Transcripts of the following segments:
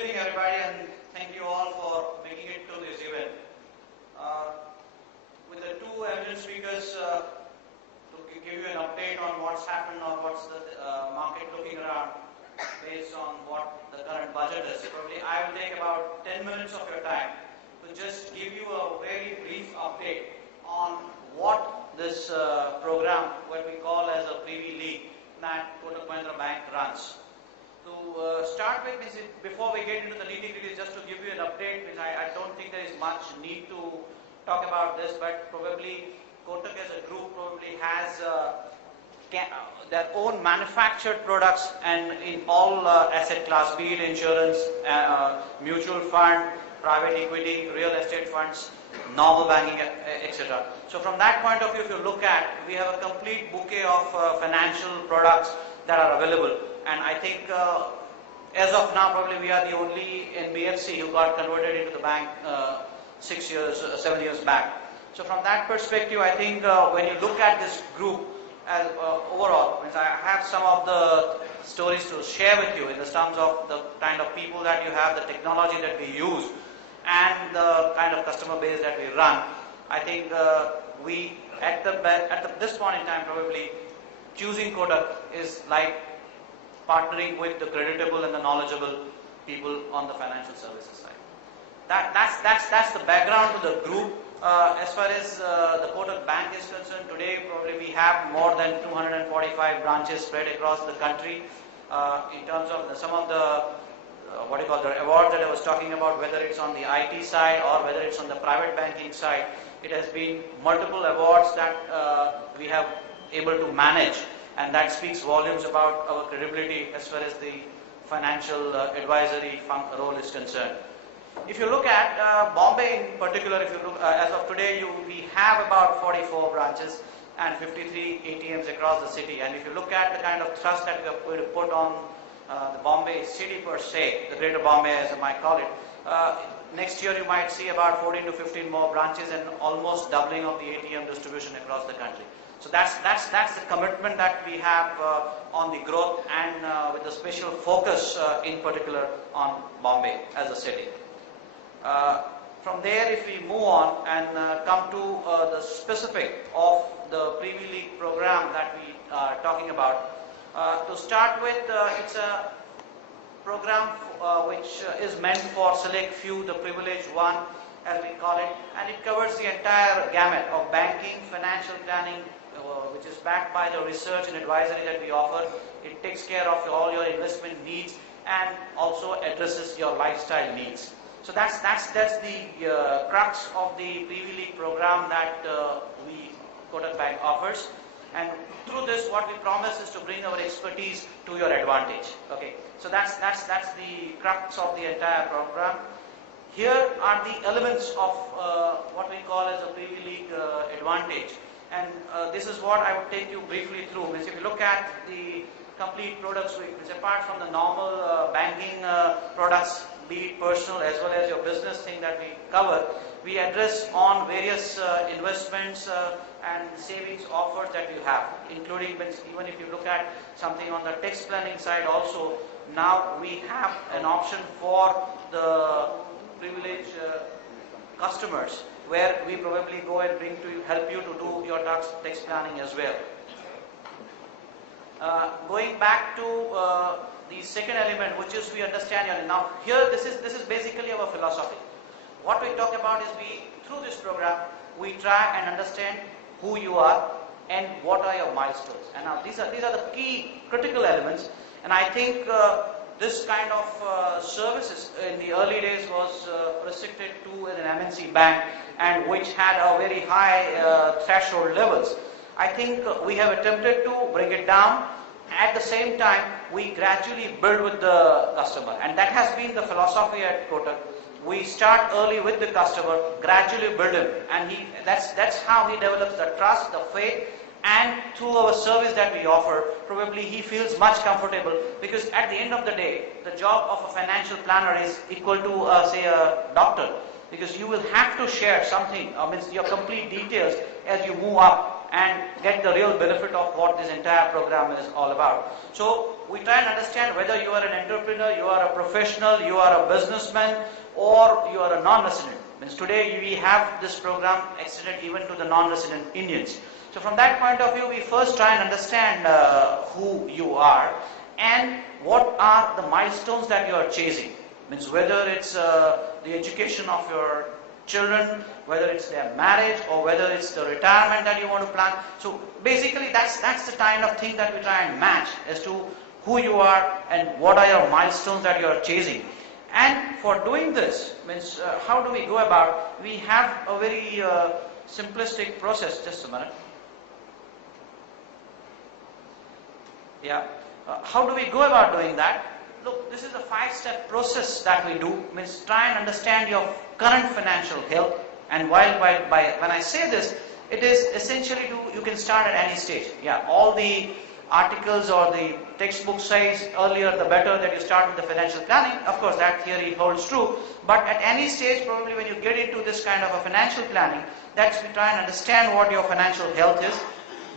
Good evening, everybody, and thank you all for making it to this event. With the two eminent speakers to give you an update on what's happened or what's the market looking around based on what the current budget is. Probably I will take about 10 minutes of your time to just give you a very brief update on what this program, what we call as a Privy League, that Kotak Mahindra Bank runs. To start with, before we get into the nitty-gritty, just to give you an update, because I don't think there is much need to talk about this, but probably Kotak as a group probably has their own manufactured products and in all asset class, be it insurance, mutual fund, private equity, real estate funds, normal banking, etc. So from that point of view, if you look at, we have a complete bouquet of financial products that are available. And I think as of now, probably we are the only NBFC who got converted into the bank 7 years back. So from that perspective, I think when you look at this group as overall, I have some of the stories to share with you in the terms of the kind of people that you have, the technology that we use, and the kind of customer base that we run. I think we at this point in time, probably choosing Kotak is like partnering with the creditable and the knowledgeable people on the financial services side. That's the background to the group. As far as the Kotak Bank is concerned, today probably we have more than 245 branches spread across the country. In terms of some of the the awards that I was talking about, whether it's on the IT side or whether it's on the private banking side, it has been multiple awards that we have able to manage. And that speaks volumes about our credibility as far as the financial advisory role is concerned. If you look at Bombay in particular, if you look as of today, we have about 44 branches and 53 ATMs across the city. And if you look at the kind of thrust that we are going to put on the Bombay city per se, the Greater Bombay as I might call it, next year you might see about 14 to 15 more branches and almost doubling of the ATM distribution across the country. So that's the commitment that we have on the growth and with a special focus in particular on Bombay as a city. From there, if we move on and come to the specific of the Privy League program that we are talking about, to start with, it's a program which is meant for select few, the privileged one as we call it, and it covers the entire gamut of banking, financial planning, which is backed by the research and advisory that we offer. It takes care of all your investment needs and also addresses your lifestyle needs. So that's the crux of the Privy League program that Kotak Bank offers. And through this, what we promise is to bring our expertise to your advantage. Okay, so that's the crux of the entire program. Here are the elements of what we call as a Privy League advantage. And this is what I would take you briefly through. If you look at the complete product suite, which apart from the normal banking products, be it personal as well as your business thing that we cover, we address on various investments and savings offers that you have, including even if you look at something on the tax planning side also, now we have an option for the privileged customers, where we probably go and help you to do your tax planning as well. Going back to the second element, which is we understand your now here this is basically our philosophy. What we talk about is through this program we try and understand who you are and what are your milestones. And now these are the key critical elements. And I think this kind of services in the early days was restricted to an MNC bank, and which had a very high threshold levels. I think we have attempted to bring it down. At the same time, we gradually build with the customer, and that has been the philosophy at Kotak. We start early with the customer, gradually build him, and that's how he develops the trust, the faith, and through our service that we offer, probably he feels much comfortable, because at the end of the day, the job of a financial planner is equal to say a doctor, because you will have to share something, means your complete details as you move up and get the real benefit of what this entire program is all about. So we try and understand whether you are an entrepreneur, you are a professional, you are a businessman, or you are a non-resident. Means today we have this program extended even to the non-resident Indians. So from that point of view, we first try and understand who you are and what are the milestones that you are chasing. Means whether it's the education of your children, whether it's their marriage, or whether it's the retirement that you want to plan. So basically that's the kind of thing that we try and match as to who you are and what are your milestones that you are chasing. And for doing this, means how do we go about? We have a very simplistic process. Just a minute. Yeah. How do we go about doing that? Look, this is a 5-step process that we do. Means try and understand your current financial health. And when I say this, it is essentially you can start at any stage. Yeah, all the articles or the textbook says earlier the better that you start with the financial planning. Of course, that theory holds true. But at any stage, probably when you get into this kind of a financial planning, that's we try and understand what your financial health is,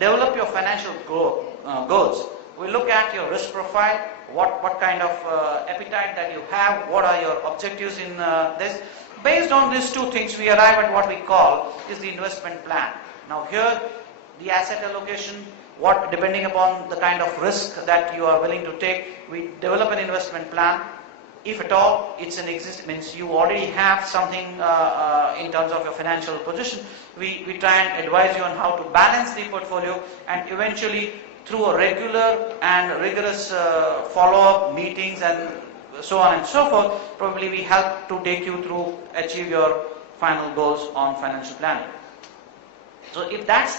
develop your financial goals. We look at your risk profile, what kind of appetite that you have, what are your objectives in this. Based on these two things, we arrive at what we call is the investment plan. Now here, the asset allocation, depending upon the kind of risk that you are willing to take, we develop an investment plan. If at all it's an existing, means you already have something in terms of your financial position, we try and advise you on how to balance the portfolio, and eventually through a regular and rigorous follow-up meetings and so on and so forth, probably we help to take you through achieve your final goals on financial planning. So if that's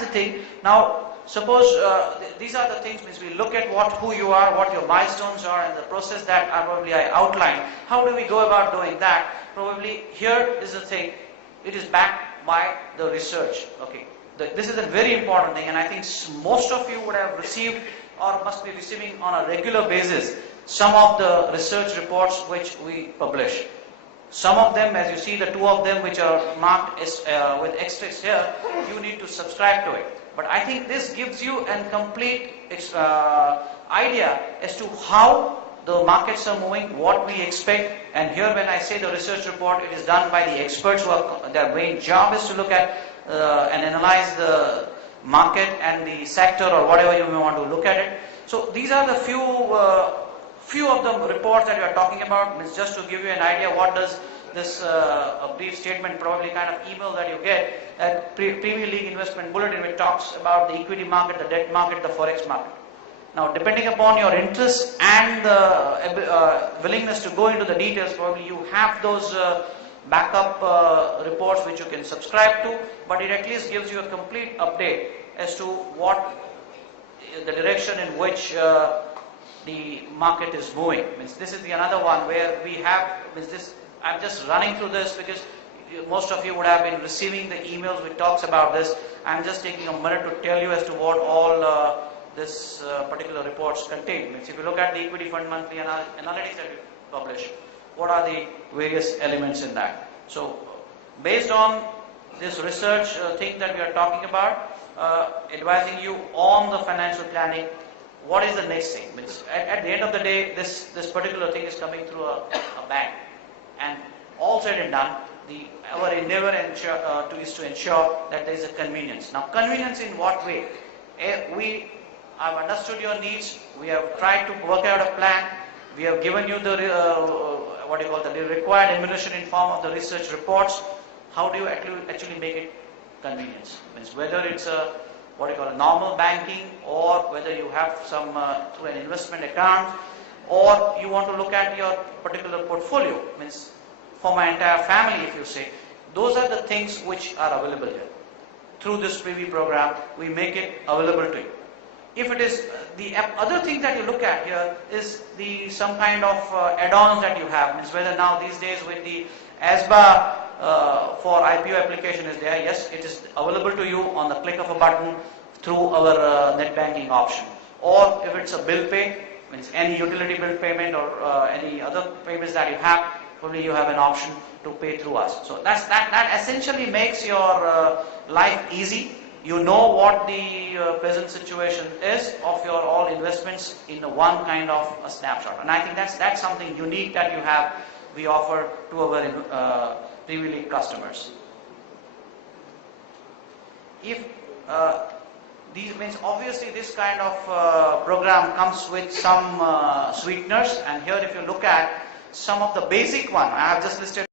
the thing. Now suppose these are the things, means we look at who you are, what your milestones are, and the process that I outlined. How do we go about doing that? Probably here is the thing. It is backed by the research. Okay. This is a very important thing, and I think most of you would have received or must be receiving on a regular basis some of the research reports which we publish. Some of them, as you see, the two of them which are marked with X here, you need to subscribe to it. But I think this gives you a complete idea as to how the markets are moving, what we expect. And here when I say the research report, it is done by the experts their main job is to look at and analyze the market and the sector or whatever you may want to look at it. So these are the few of the reports that we are talking about. Means just to give you an idea, what does this a brief statement, probably kind of email that you get at Privy League Investment Bulletin, which talks about the equity market, the debt market, the forex market. Now, depending upon your interest and the willingness to go into the details, probably you have those backup reports which you can subscribe to, but it at least gives you a complete update as to what the direction in which the market is moving. Means this is another one where we have, I'm just running through this because most of you would have been receiving the emails which talks about this. I'm just taking a minute to tell you as to what all this particular reports contain. Means if you look at the equity fund monthly analytics that we publish, what are the various elements in that? So based on this research thing that we are talking about, advising you on the financial planning, what is the next thing? Means at the end of the day, this particular thing is coming through a bank, and all said and done, our endeavor is to ensure that there is a convenience. Now, convenience in what way? We have understood your needs. We have tried to work out a plan. We have given you the the required ammunition in form of the research reports. How do you actually make it convenience? Means whether it's a normal banking, or whether you have some through an investment account, or you want to look at your particular portfolio. Means for my entire family, if you say, those are the things which are available here. Through this Privy program, we make it available to you. If it is the other thing that you look at here is some kind of add-ons that you have. Means whether now these days with the ASBA for IPO application is there. Yes, it is available to you on the click of a button through our net banking option. Or if it's a bill pay, means any utility bill payment or any other payments that you have, probably you have an option to pay through us. So that essentially makes your life easy. You know what the present situation is of your all investments in one kind of a snapshot, and I think that's something unique that you have. We offer to our Privy League customers. If these means obviously this kind of program comes with some sweeteners, and here if you look at some of the basic one, I have just listed